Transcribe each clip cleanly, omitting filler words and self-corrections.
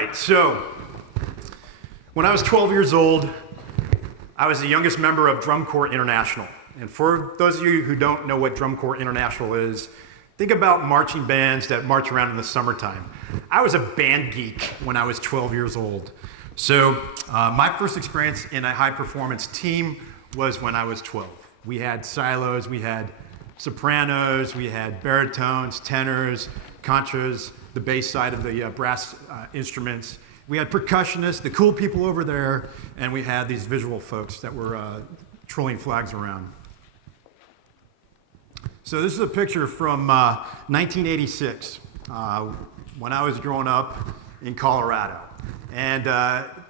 right, so when I was 12 years old, I was the youngest member of Drum Corps International. And for those of you who don't know what Drum Corps International is, think about marching bands that march around in the summertime. I was a band geek when I was 12 years old. So my first experience in a high-performance team was when I was 12. We had silos, we had sopranos, we had baritones, tenors, contras, the bass side of the brass instruments. We had percussionists, the cool people over there, and we had these visual folks that were trolling flags around. So this is a picture from 1986, when I was growing up in Colorado. And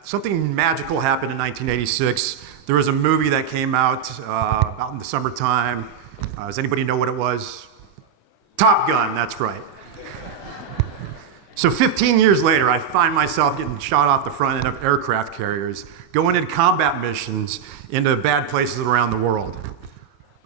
something magical happened in 1986. There was a movie that came out about in the summertime. Does anybody know what it was? Top Gun, that's right. So 15 years later, I find myself getting shot off the front end of aircraft carriers, going in combat missions into bad places around the world.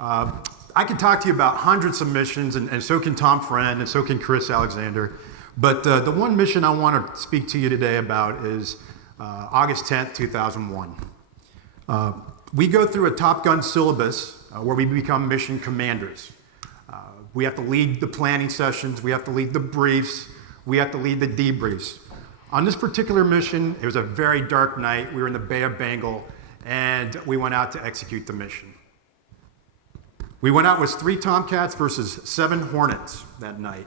I can talk to you about hundreds of missions, and so can Tom Friend, and so can Chris Alexander. But the one mission I want to speak to you today about is August 10th, 2001. We go through a Top Gun syllabus where we become mission commanders. We have to lead the planning sessions, we have to lead the briefs, we have to lead the debriefs. On this particular mission, it was a very dark night. We were in the Bay of Bengal, and we went out to execute the mission. We went out with 3 Tomcats versus 7 Hornets that night.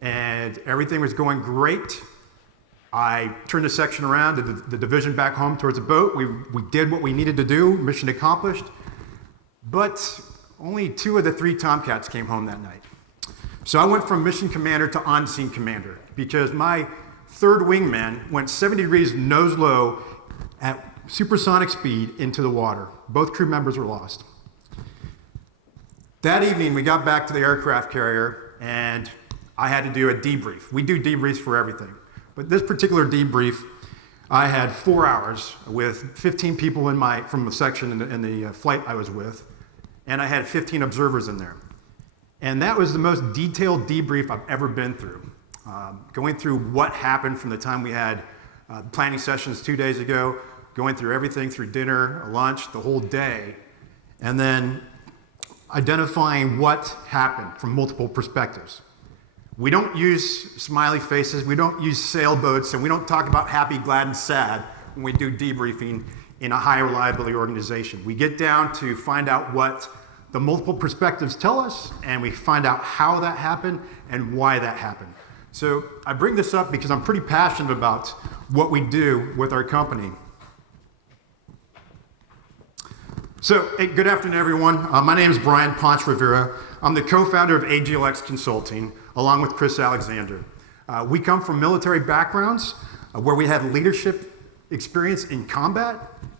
And everything was going great. I turned the section around, the division back home towards the boat. We did what we needed to do, mission accomplished. But only 2 of the 3 Tomcats came home that night. So I went from mission commander to on-scene commander because my third wingman went 70 degrees nose low at supersonic speed into the water. Both crew members were lost. That evening, we got back to the aircraft carrier, and I had to do a debrief. We do debriefs for everything. But this particular debrief, I had 4 hours with 15 people from the section in the flight I was with, and I had 15 observers in there. And that was the most detailed debrief I've ever been through. Going through what happened from the time we had planning sessions 2 days ago, going through everything through dinner, lunch, the whole day, and then identifying what happened from multiple perspectives. We don't use smiley faces, we don't use sailboats, and we don't talk about happy, glad, and sad when we do debriefing in a high reliability organization. We get down to find out what the multiple perspectives tell us, and we find out how that happened and why that happened. So I bring this up because I'm pretty passionate about what we do with our company. So, hey, good afternoon, everyone. My name is Ponch Rivera. I'm the co-founder of AGLX Consulting, along with Chris Alexander. We come from military backgrounds where we had leadership experience in combat,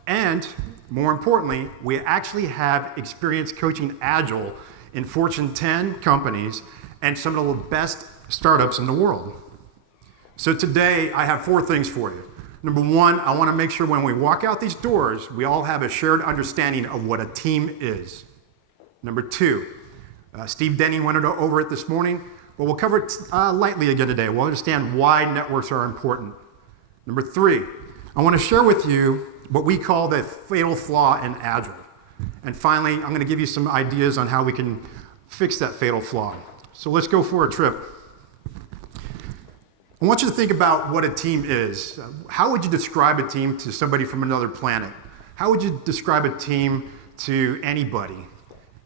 and more importantly, we actually have experience coaching Agile in Fortune 10 companies and some of the best startups in the world. So today, I have 4 things for you. Number 1, I want to make sure when we walk out these doors, we all have a shared understanding of what a team is. Number 2, Steve Denny went over it this morning, but we'll cover it lightly again today. We'll understand why networks are important. Number 3, I want to share with you what we call the fatal flaw in Agile. And finally, I'm going to give you some ideas on how we can fix that fatal flaw. So let's go for a trip. I want you to think about what a team is. How would you describe a team to somebody from another planet? How would you describe a team to anybody?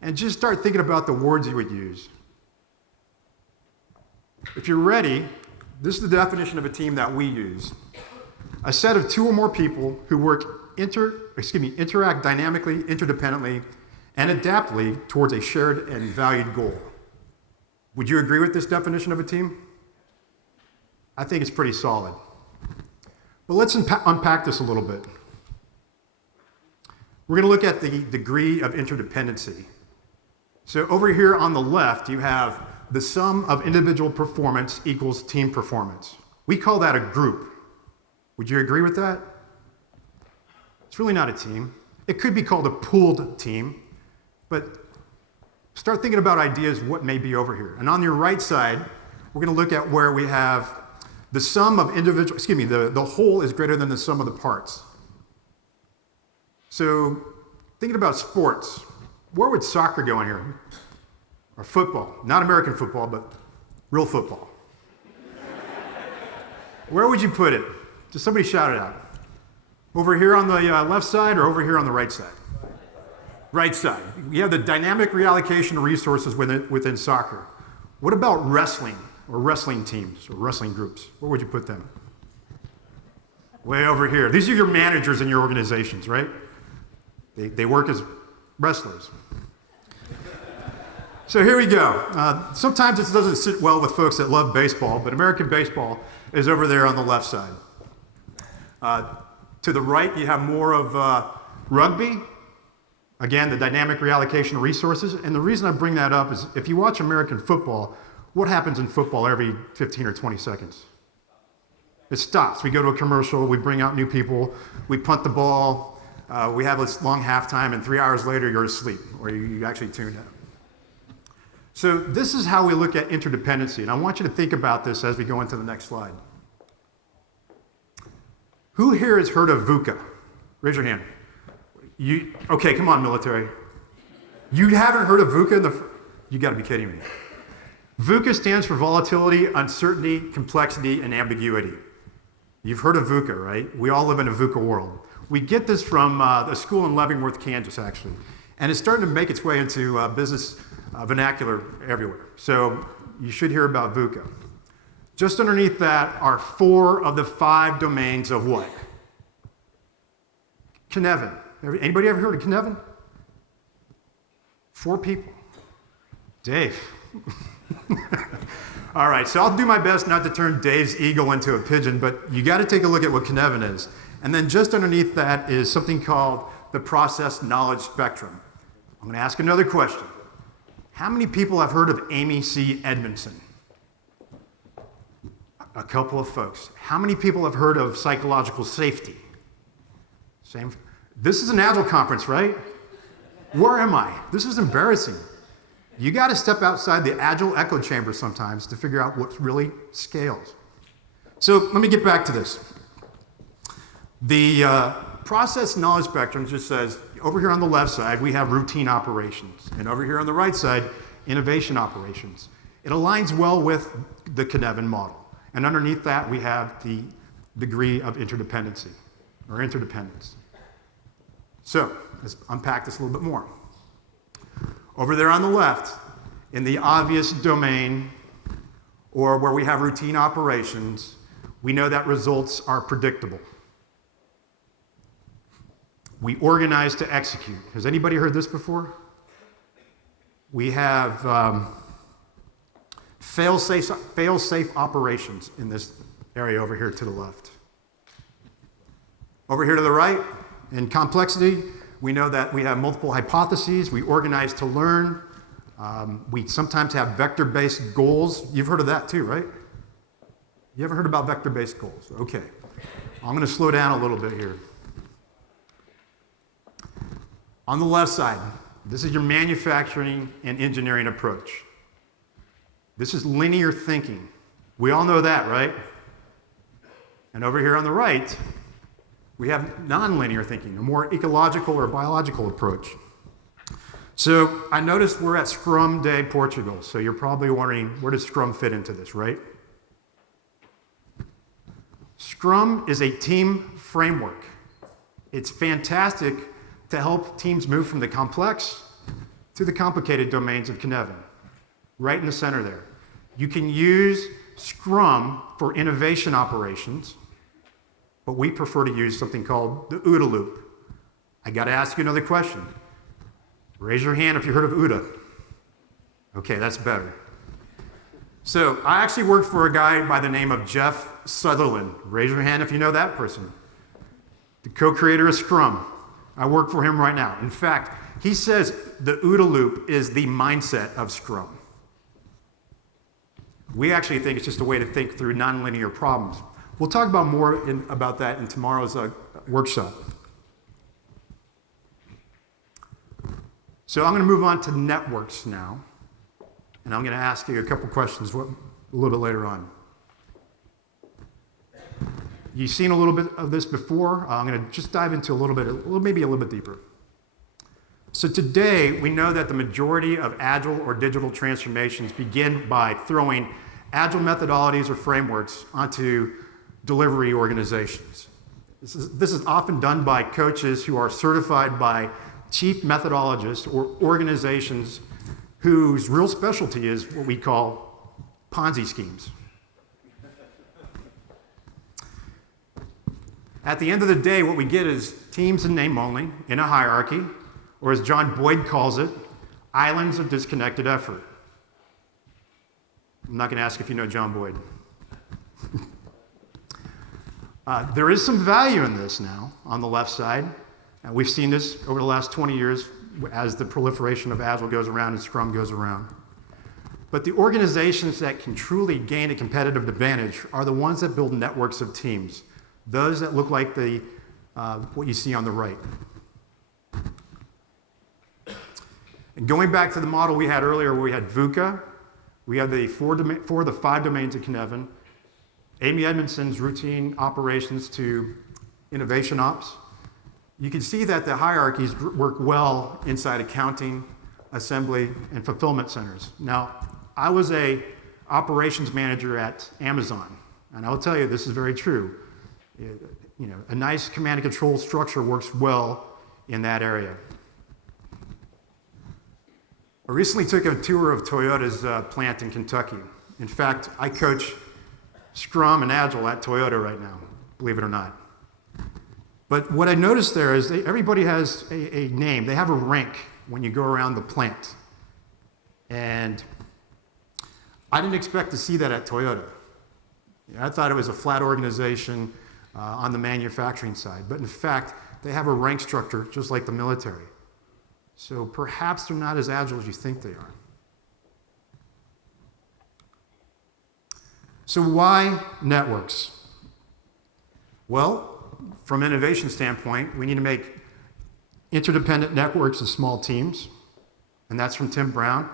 And just start thinking about the words you would use. If you're ready, this is the definition of a team that we use. A set of 2 or more people who interact dynamically, interdependently, and adaptively towards a shared and valued goal. Would you agree with this definition of a team? I think it's pretty solid. But let's unpack this a little bit. We're going to look at the degree of interdependency. So over here on the left, you have the sum of individual performance equals team performance. We call that a group. Would you agree with that? It's really not a team. It could be called a pooled team, but start thinking about ideas what may be over here. And on your right side, we're going to look at where we have The sum of individual, the whole is greater than the sum of the parts. So thinking about sports, where would soccer go in here? Or football, not American football, but real football. Where would you put it? Just somebody shout it out. Over here on the left side or over here on the right side? Right side. You have the dynamic reallocation of resources within soccer. What about wrestling or wrestling teams or wrestling groups? Where would you put them? Way over here. These are your managers in your organizations, right? They work as wrestlers. So here we go. Sometimes this doesn't sit well with folks that love baseball, but American baseball is over there on the left side. To the right, you have more of rugby. Again, the dynamic reallocation of resources. And the reason I bring that up is if you watch American football, what happens in football every 15 or 20 seconds? It stops. We go to a commercial, we bring out new people, we punt the ball, we have this long halftime, and 3 hours later you're asleep, or you actually tuned out. So this is how we look at interdependency, and I want you to think about this as we go into the next slide. Who here has heard of VUCA? Raise your hand. Okay, come on, military. You haven't heard of VUCA? You got to be kidding me. VUCA stands for volatility, uncertainty, complexity, and ambiguity. You've heard of VUCA, right? We all live in a VUCA world. We get this from a school in Leavenworth, Kansas, actually. And it's starting to make its way into business vernacular everywhere. So you should hear about VUCA. Just underneath that are 4 of the 5 domains of what? Cynefin. Anybody ever heard of Cynefin? 4 people. Dave. All right, so I'll do my best not to turn Dave's eagle into a pigeon, but you got to take a look at what Cynefin is. And then just underneath that is something called the process knowledge spectrum. I'm going to ask another question. How many people have heard of Amy C. Edmondson? A couple of folks. How many people have heard of psychological safety? Same. This is an Agile conference, right? Where am I? This is embarrassing. You got to step outside the Agile echo chamber sometimes to figure out what really scales. So let me get back to this. The process knowledge spectrum just says, over here on the left side, we have routine operations. And over here on the right side, innovation operations. It aligns well with the Cynefin model. And underneath that, we have the degree of interdependency, or interdependence. So let's unpack this a little bit more. Over there on the left, in the obvious domain, or where we have routine operations, we know that results are predictable. We organize to execute. Has anybody heard this before? We have fail-safe operations in this area over here to the left. Over here to the right, in complexity, we know that we have multiple hypotheses. We organize to learn. We sometimes have vector-based goals. You've heard of that too, right? You ever heard about vector-based goals? Okay. I'm going to slow down a little bit here. On the left side, this is your manufacturing and engineering approach. This is linear thinking. We all know that, right? And over here on the right, we have nonlinear thinking, a more ecological or biological approach. So I noticed we're at Scrum Day, Portugal. So you're probably wondering, where does Scrum fit into this, right? Scrum is a team framework. It's fantastic to help teams move from the complex to the complicated domains of Cynefin, right in the center there. You can use Scrum for innovation operations, but we prefer to use something called the OODA loop. I got to ask you another question. Raise your hand if you heard of OODA. Okay, that's better. So I actually worked for a guy by the name of Jeff Sutherland. Raise your hand if you know that person. The co-creator of Scrum. I work for him right now. In fact, he says the OODA loop is the mindset of Scrum. We actually think it's just a way to think through nonlinear problems. We'll talk about more about that in tomorrow's workshop. So I'm going to move on to networks now, and I'm going to ask you a couple questions a little bit later on. You've seen a little bit of this before. I'm going to just dive into maybe a little bit deeper. So today, we know that the majority of agile or digital transformations begin by throwing agile methodologies or frameworks onto delivery organizations. This is often done by coaches who are certified by chief methodologists or organizations whose real specialty is what we call Ponzi schemes. At the end of the day, what we get is teams in name only, in a hierarchy, or as John Boyd calls it, islands of disconnected effort. I'm not going to ask if you know John Boyd. There is some value in this now on the left side. We've seen this over the last 20 years as the proliferation of Agile goes around and Scrum goes around. But the organizations that can truly gain a competitive advantage are the ones that build networks of teams, those that look like what you see on the right. And going back to the model we had earlier where we had VUCA, we had the four of the 5 domains of Kinevin, Amy Edmondson's routine operations to innovation ops. You can see that the hierarchies work well inside accounting, assembly, and fulfillment centers. Now, I was a operations manager at Amazon, and I'll tell you this is very true. A nice command and control structure works well in that area. I recently took a tour of Toyota's plant in Kentucky. In fact, I coach Scrum and Agile at Toyota right now, believe it or not. But what I noticed there is everybody has a name. They have a rank when you go around the plant. And I didn't expect to see that at Toyota. I thought it was a flat organization on the manufacturing side. But in fact, they have a rank structure just like the military. So perhaps they're not as agile as you think they are. So why networks? Well, from an innovation standpoint, we need to make interdependent networks of small teams, and that's from Tim Brown.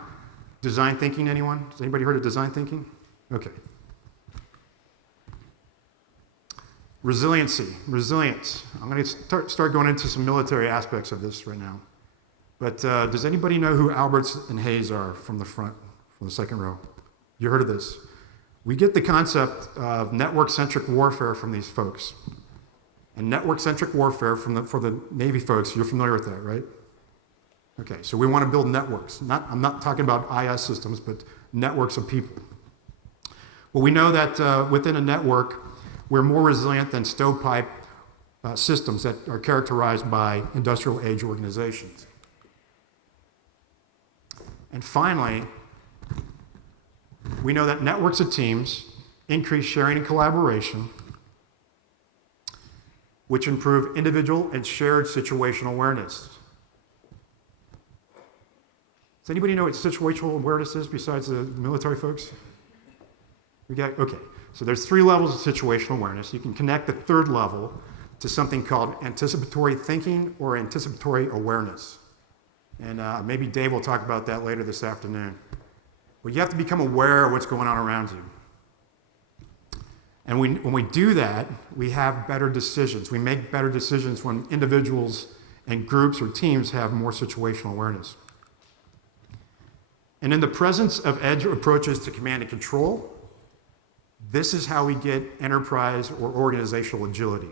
Design thinking, anyone? Has anybody heard of design thinking? Okay. Resilience. I'm going to start going into some military aspects of this right now. But does anybody know who Alberts and Hayes are from the front, from the second row? You heard of this? We get the concept of network-centric warfare from these folks. And network-centric warfare for the Navy folks, you're familiar with that, right? Okay, so we want to build networks. I'm not talking about IS systems, but networks of people. Well, we know that within a network, we're more resilient than stovepipe systems that are characterized by industrial age organizations. And finally, we know that networks of teams increase sharing and collaboration, which improve individual and shared situational awareness. Does anybody know what situational awareness is besides the military folks? Okay, so there's 3 levels of situational awareness. You can connect the 3rd level to something called anticipatory thinking or anticipatory awareness. And maybe Dave will talk about that later this afternoon. But you have to become aware of what's going on around you. And when we do that, we have better decisions. We make better decisions when individuals and groups or teams have more situational awareness. And in the presence of edge approaches to command and control, this is how we get enterprise or organizational agility.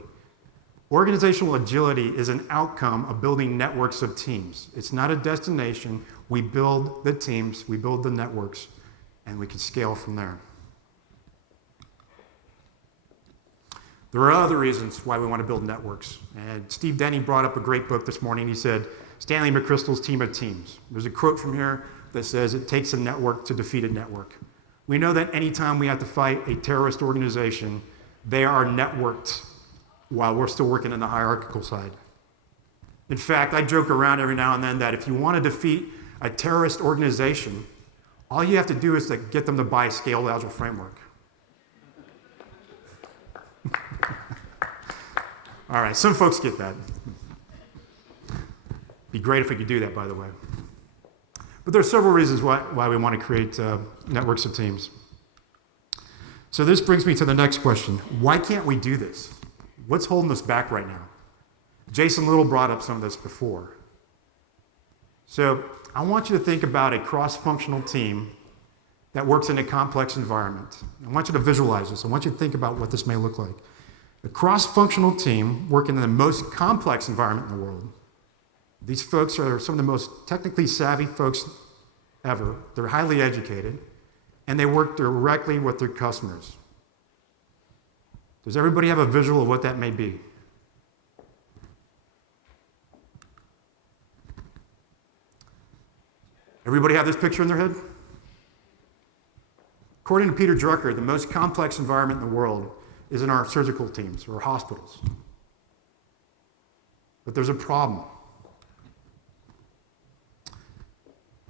Organizational agility is an outcome of building networks of teams. It's not a destination. We build the teams, we build the networks, and we can scale from there. There are other reasons why we want to build networks. And Steve Denny brought up a great book this morning. He said, Stanley McChrystal's Team of Teams. There's a quote from here that says, it takes a network to defeat a network. We know that anytime we have to fight a terrorist organization, they are networked while we're still working in the hierarchical side. In fact, I joke around every now and then that if you want to defeat a terrorist organization, all you have to do is to get them to buy a scaled agile framework. All right, some folks get that. Be great if we could do that, by the way. But there are several reasons why we want to create networks of teams. So this brings me to the next question. Why can't we do this? What's holding us back right now? Jason Little brought up some of this before. So I want you to think about a cross-functional team that works in a complex environment. I want you to visualize this. I want you to think about what this may look like. A cross-functional team working in the most complex environment in the world. These folks are some of the most technically savvy folks ever. They're highly educated, and they work directly with their customers. Does everybody have a visual of what that may be? Everybody have this picture in their head? According to Peter Drucker, the most complex environment in the world is in our surgical teams or hospitals. But there's a problem.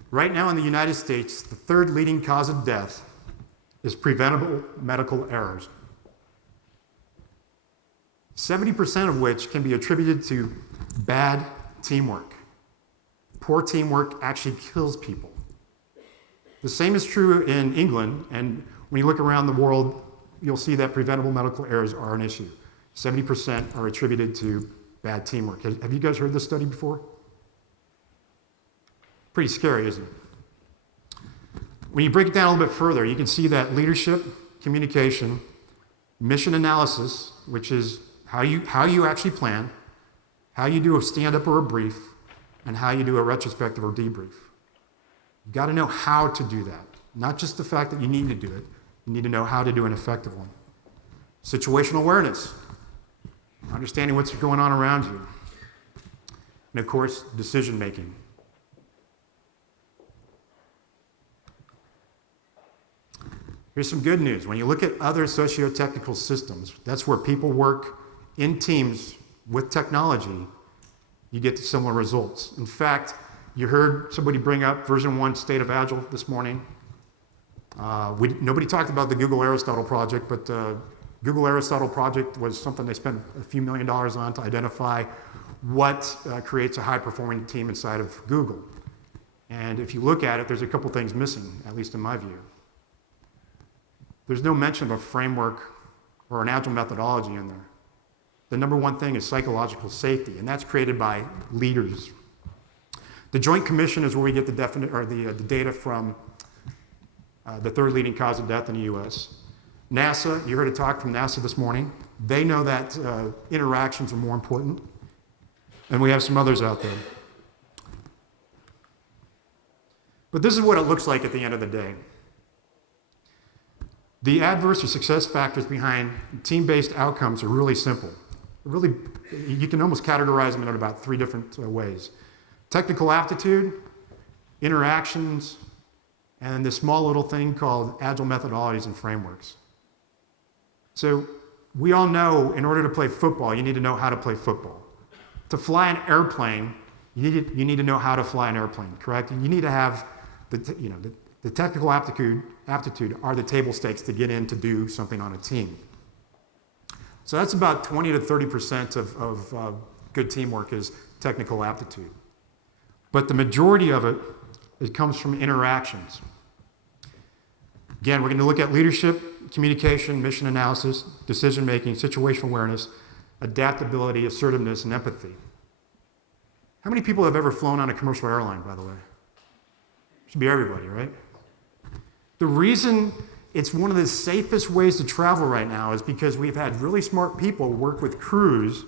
Right now in the United States, the third leading cause of death is preventable medical errors. 70% of which can be attributed to bad teamwork. Poor teamwork actually kills people. The same is true in England, and when you look around the world, you'll see that preventable medical errors are an issue. 70% are attributed to bad teamwork. Have you guys heard this study before? Pretty scary, isn't it? When you break it down a little bit further, you can see that leadership, communication, mission analysis, which is how you actually plan, how you do a stand-up or a brief, and how you do a retrospective or debrief. You've got to know how to do that, not just the fact that you need to do it. You need to know how to do an effective one. Situational awareness, understanding what's going on around you. And of course, decision making. Here's some good news. When you look at other socio-technical systems, that's where people work in teams with technology, you get similar results. In fact, you heard somebody bring up version 1 state of Agile this morning. Nobody talked about the Google Aristotle project, but Google Aristotle project was something they spent a few $1 million on to identify what creates a high-performing team inside of Google. And if you look at it, there's a couple things missing, at least in my view. There's no mention of a framework or an Agile methodology in there. The number one thing is psychological safety, and that's created by leaders. The Joint Commission is where we get the data from the third leading cause of death in the U.S. NASA, you heard a talk from NASA this morning. They know that interactions are more important, and we have some others out there. But this is what it looks like at the end of the day. The adverse or success factors behind team-based outcomes are really simple. Really, you can almost categorize them in about 3 different ways. Technical aptitude, interactions, and this small little thing called Agile methodologies and frameworks. So we all know in order to play football, you need to know how to play football. To fly an airplane, you need to know how to fly an airplane, correct? You need to have the technical aptitude are the table stakes to get in to do something on a team. So that's about 20 to 30% of good teamwork is technical aptitude. But the majority of it comes from interactions. Again, we're going to look at leadership, communication, mission analysis, decision-making, situational awareness, adaptability, assertiveness, and empathy. How many people have ever flown on a commercial airline, by the way? Should be everybody, right? The reason it's one of the safest ways to travel right now is because we've had really smart people work with crews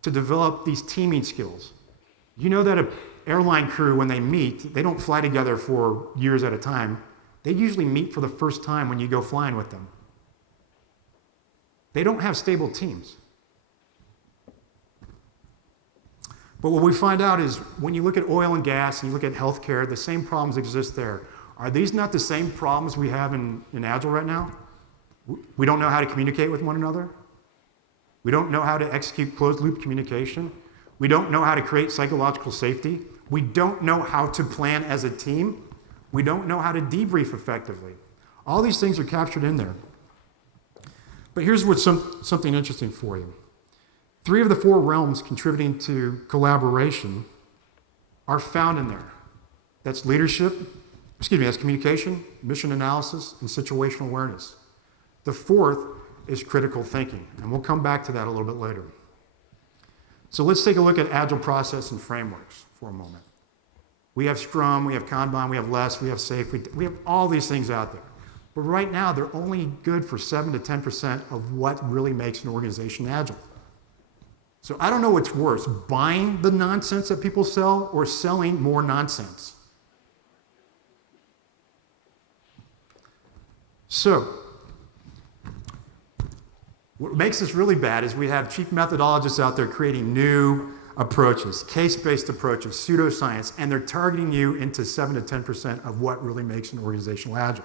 to develop these teaming skills. You know that an airline crew, when they meet, they don't fly together for years at a time. They usually meet for the first time when you go flying with them. They don't have stable teams. But what we find out is when you look at oil and gas and you look at healthcare, the same problems exist there. Are these not the same problems we have in Agile right now? We don't know how to communicate with one another. We don't know how to execute closed-loop communication. We don't know how to create psychological safety. We don't know how to plan as a team. We don't know how to debrief effectively. All these things are captured in there. But here's what's something interesting for you. 3 of the 4 realms contributing to collaboration are found in there. That's communication, mission analysis, and situational awareness. The fourth is critical thinking, and we'll come back to that a little bit later. So let's take a look at agile process and frameworks for a moment. We have Scrum, we have Kanban, we have Less, we have Safe, we have all these things out there. But right now, they're only good for 7 to 10% of what really makes an organization agile. So I don't know what's worse, buying the nonsense that people sell or selling more nonsense. So, what makes this really bad is we have chief methodologists out there creating new approaches, case-based approaches, pseudoscience, and they're targeting you into 7 to 10% of what really makes an organization agile.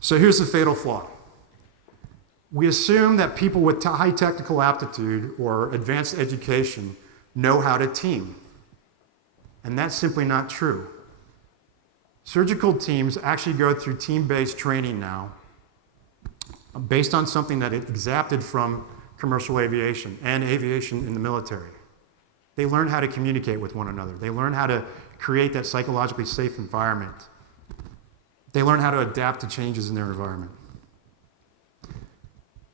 So here's the fatal flaw. We assume that people with high technical aptitude or advanced education know how to team. And that's simply not true. Surgical teams actually go through team-based training now based on something that it exapted from commercial aviation and aviation in the military. They learn how to communicate with one another. They learn how to create that psychologically safe environment. They learn how to adapt to changes in their environment.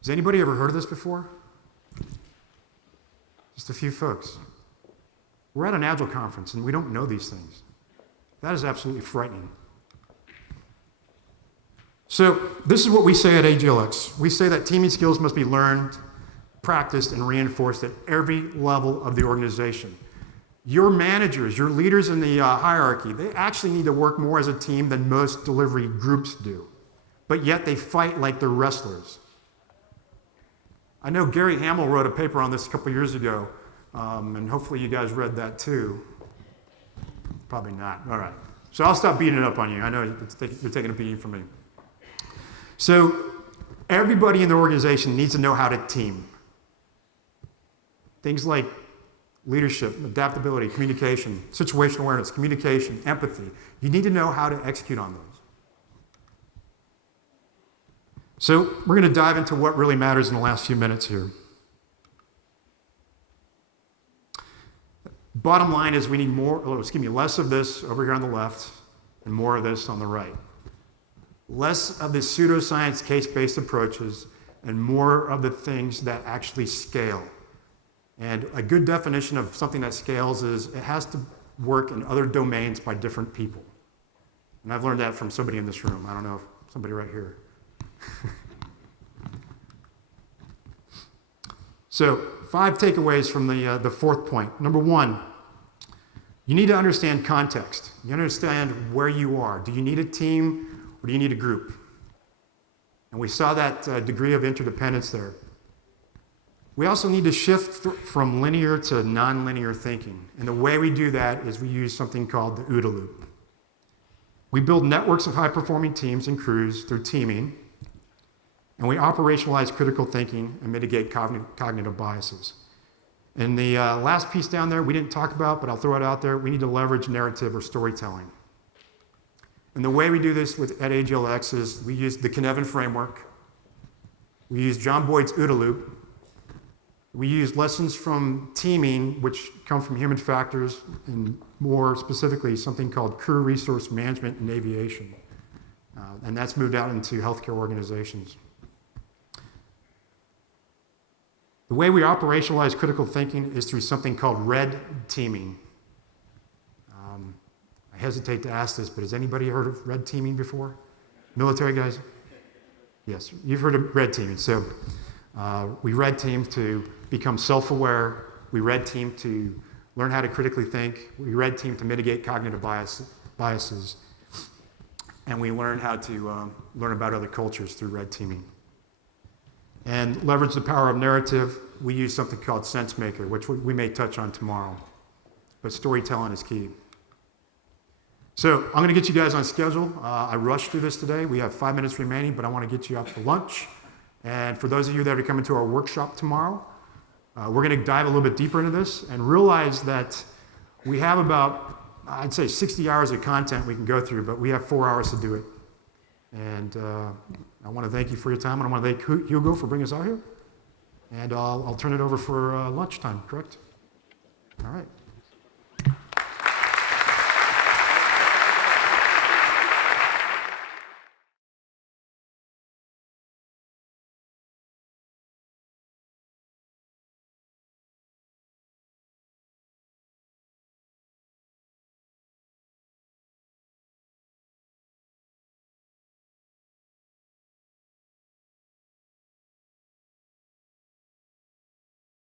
Has anybody ever heard of this before? Just a few folks. We're at an Agile conference and we don't know these things. That is absolutely frightening. So this is what we say at AGLX. We say that teaming skills must be learned, practiced, and reinforced at every level of the organization. Your managers, your leaders in the hierarchy, they actually need to work more as a team than most delivery groups do. But yet they fight like they're wrestlers. I know Gary Hamel wrote a paper on this a couple years ago, and hopefully you guys read that too. Probably not. All right. So I'll stop beating it up on you. I know you're taking a beating from me. So everybody in the organization needs to know how to team. Things like leadership, adaptability, communication, situational awareness, communication, empathy. You need to know how to execute on those. So we're going to dive into what really matters in the last few minutes here. Bottom line is we need less of this over here on the left and more of this on the right. Less of the pseudoscience case-based approaches and more of the things that actually scale. And a good definition of something that scales is it has to work in other domains by different people. And I've learned that from somebody in this room. I don't know if somebody right here. So 5 takeaways from the fourth point. Number 1, you need to understand context. You understand where you are. Do you need a team or do you need a group? And we saw that degree of interdependence there. We also need to shift from linear to nonlinear thinking. And the way we do that is we use something called the OODA loop. We build networks of high-performing teams and crews through teaming, and we operationalize critical thinking and mitigate cognitive biases. And the last piece down there we didn't talk about, but I'll throw it out there. We need to leverage narrative or storytelling. And the way we do this at AGLX is we use the Knevin framework. We use John Boyd's OODA loop. We use lessons from teaming, which come from human factors, and more specifically something called crew resource management in aviation. And that's moved out into healthcare organizations. The way we operationalize critical thinking is through something called red teaming. I hesitate to ask this, but has anybody heard of red teaming before? Military guys? Yes, you've heard of red teaming. So we red team to become self-aware. We red team to learn how to critically think. We red team to mitigate cognitive biases. And we learn how to learn about other cultures through red teaming. And leverage the power of narrative. We use something called sense maker, which we may touch on tomorrow. But storytelling is key. So I'm going to get you guys on schedule. I rushed through this today. We have 5 minutes remaining, but I want to get you out for lunch. And for those of you that are coming to our workshop tomorrow, we're going to dive a little bit deeper into this and realize that we have about, I'd say, 60 hours of content we can go through, but we have 4 hours to do it. And I want to thank you for your time, and I want to thank Hugo for bringing us out here. And I'll turn it over for lunchtime, correct? All right.